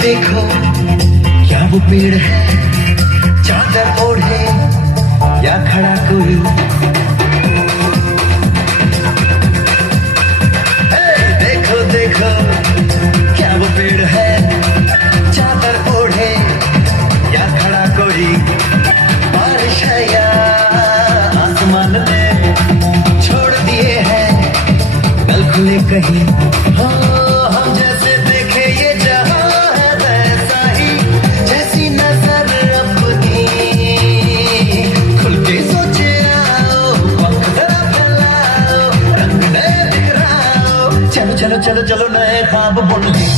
देखो क्या वो पेड़ है, चादर ओढ़े या खड़ा कोई। देखो देखो क्या वो पेड़ है, चादर ओढ़े या खड़ा कोई। बारिश है या आसमान ने छोड़ दिए हैं नल खुले कहीं। हम जैसे देखे ये जहां है वैसा ही, जैसी नजर अपनी खुल के सोचे आओ, वक्त जरा फैलाओ, रंग नए बिखराओ। चलो चलो चलो चलो नए ख्वाब बुन ले।